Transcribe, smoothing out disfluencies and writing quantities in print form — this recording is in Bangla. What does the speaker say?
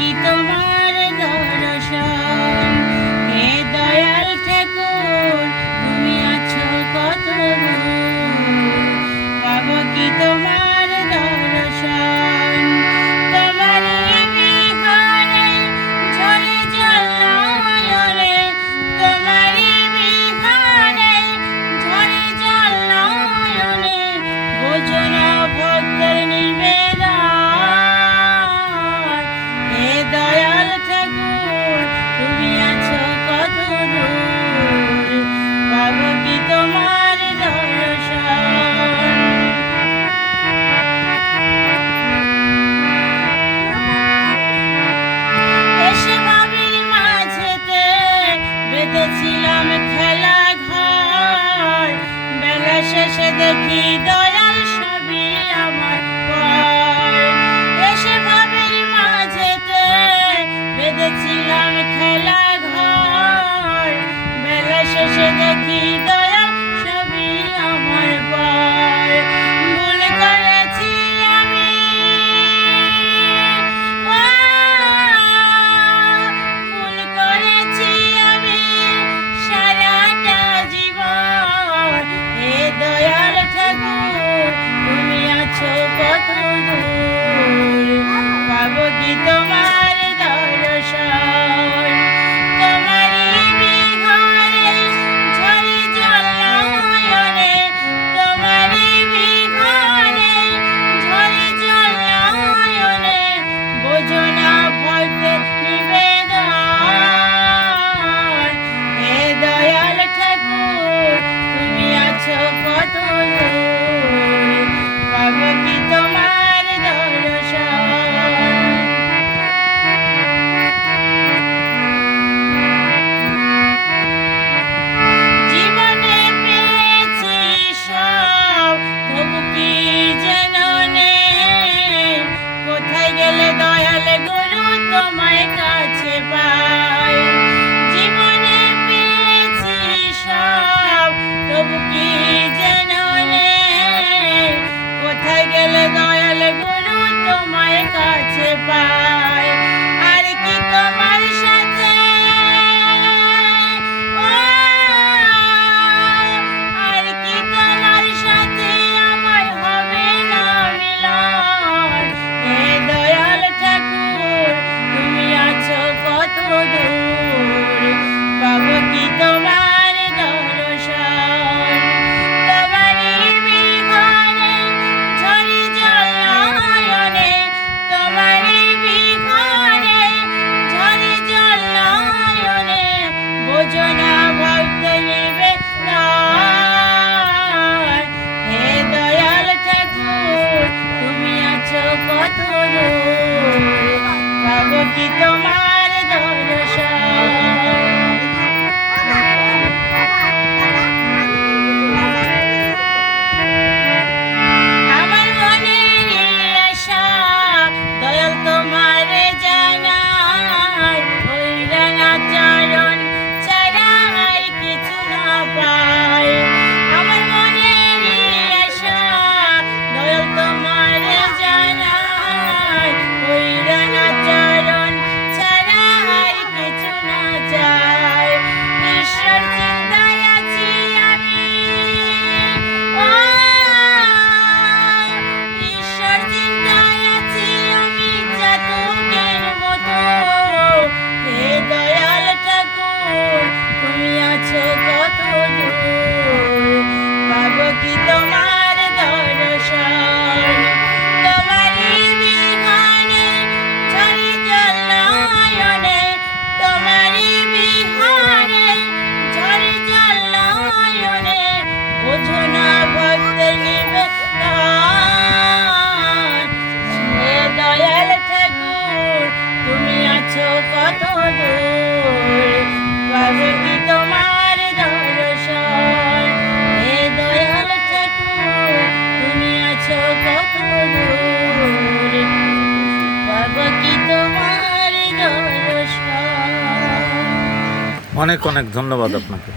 কি তোমার দর্শন, হে দয়াল ঠাকুর তুমি আছো কত দূর, পাবো কি তোমার দর্শন। তোমারই বিহারে ঝরে জল নয়নে, তোমারই বিহারে ঝরে জল নয়নে, বোঝো না ভক্তের নিবেদন, হে দয়াল ঠাকুর তুমি আছো কত দূর, পাবো কি তোমার দর্শন। এসে ভাবির মাঝেতে বেঁধেছিলাম খেলা ঘর, বেলা শেষে দেখি দয়াল সবই আমার পর। এসে ভাবির মাঝেতে বেঁধেছিলাম খেলা ঘর, বেলা শেষে দেখি দয়াল সবই আমার পর। ভুল করেছি আমি, ভুল করেছি আমি সারাটা জীবন, হে দয়াল ঠাকুর তুমি আছো কত দূর, পাবো কি তোমার দর্শন। তোমারই বিহারে ঝরে জল নয়নে, তোমারই বিহারে ঝরে জল নয়নে, বোঝো না ভক্তের নিবেদন, হে দয়াল ঠাকুর তুমি আছো কত দূর, পাবো কি তোমার দর্শন। জীবনে পেয়েছি সব, তবু কি যেন নেই, কোথায় গেলে দয়াল গুরু তোমায় কাছে পাই। জীবনে পেয়েছি সব, তবু কি যেন নেই, কোথায় গেলে দয়াল গুরু তোমায় কাছে পাই। আর কি তোমার সাথে, আর কি তোমার সাথে আমার হবে না মিলন, হে দয়াল ঠাকুর তুমি আছো কত দূর, পাবো কি তোমার দর্শন। তোমারই বিহারে ঝরে জল নয়নে, তোমারই বিহারে ঝরে জল নয়নে, বোঝো না ভক্ত নিবেদন, হে দয়াল ঠাকুর তুমি আছো কত দূর, পাবো কি তোমার দর্শন। আমার মনের আশা দয়াল তোমারে জানাই, ওই রাঙা চরণ ছাড়া আর কিছু না পাই। আমার মনের আশা দয়াল তোমারে জানাই, ওই রাঙা চরণ ছাড়া আর কিছু না চাই। ঈশ্বর চিন্তায় আছি আমি, ঈশ্বর চিন্তায় আছি আমি চাতকের মতো, হে দয়াল ঠাকুর তুমি আছো কত দূর, পাবো কি তোমার দর্শন। তোমারই বিহারে ঝরে জল নয়নে, তোমারই বিহারে ঝরে জল নয়নে, বোঝো না ভক্তের নিবেদন, হে দয়াল ঠাকুর তুমি আছো কত দূর, পাবো কি তোমার দর্শন, হে দয়াল ঠাকুর তুমি আছো কত দূর, পাবো কি তোমার দর্শন। অনেক অনেক ধন্যবাদ আপনাকে।